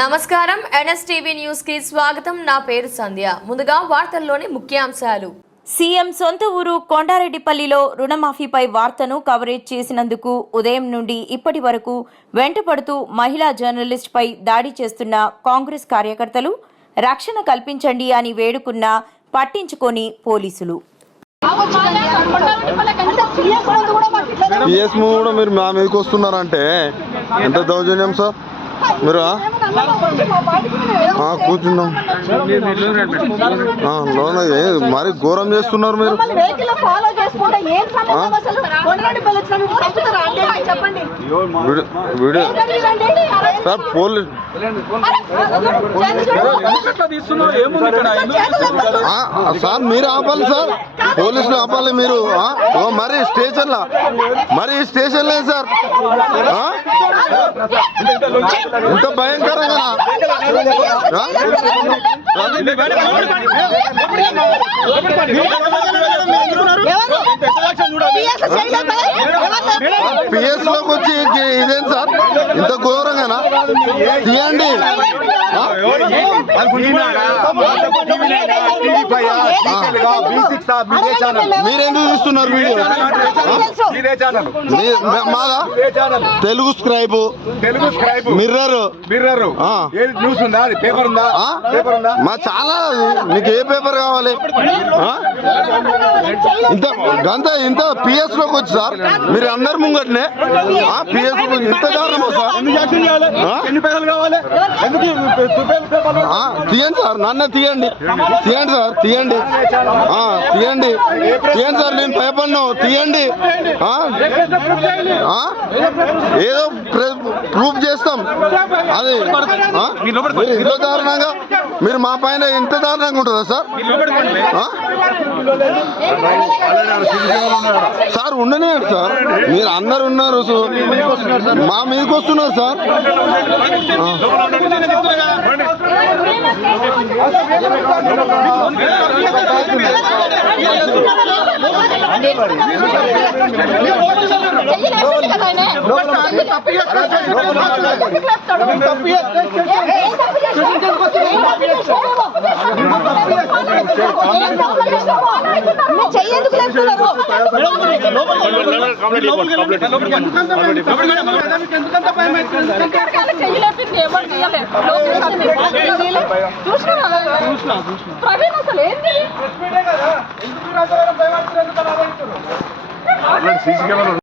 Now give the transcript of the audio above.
నమస్కారం. ఎన్ఎస్టీవీ న్యూస్కి స్వాగతం. నా పేరు సంధ్య. ముందుగా వార్తల్లోని ముఖ్యాంశాలు. సీఎం సొంత ఊరు కొండారెడ్డిపల్లిలో రుణమాఫీపై వార్తను కవరేజ్ చేసినందుకు ఉదయం నుండి ఇప్పటి వరకు వెంటపడుతూ మహిళా జర్నలిస్ట్పై దాడి చేస్తున్న కాంగ్రెస్ కార్యకర్తలు రక్షణ కల్పించండి అని వేడుకున్న పట్టించుకొని పోలీసులు. కూడా మీరు మా మీదకి వస్తున్నారంటే ఎంత దౌర్జన్యం సార్? మీరు? కూర్చున్నాం లోన మరి ఘోరం చేస్తున్నారు మీరు వీడియో? సార్ పోలీస్ సార్ మీరు ఆపాలి సార్ పోలీసులు ఆపాలి మీరు ఆ? ఓ, మరి స్టేషన్లో మరి సార్ ఇంత భయంకరంగా పిఎస్లోకి వచ్చి ఇదేం సార్ ఇంత ఘోరంగానా తీయండి మీరెందుకు చూస్తున్నారు వీడియో మాదా? Telugu scribe. Telugu scribe. Mirror. Mirror. ఏది న్యూస్ ఉందా? పేపర్ ఉందా? పేపర్ ఉందా? మా చాలా మీకు ఏ పేపర్ కావాలి? ఇంత గంత ఇంత పిఎస్లోకి వచ్చి సార్. మీరు అందరు ముంగట్నే. పిఎస్ ఇంత దారుణమా సార్? తీయండి సార్. నన్ను తీయండి. తీయండి సార్. తీయండి. తీయండి. తీయండి సార్. నేను భయపడినా. తీయండి? ఏదో ప్రూఫ్ చేస్తాం. అది ఇంత దారుణంగా మీరు మా పైన ఇంత దారుణంగా ఉంటుందా సార్? సార్ ఉండనే సార్. మీరు అందరు ఉన్నారు సో మా మీదకి వస్తున్నారు సార్. ఆ. చెయ్యేందుకు లేపుతున్నారు ప్రవీణ్ అసలు ఏంటి সিসি ক্যামেরা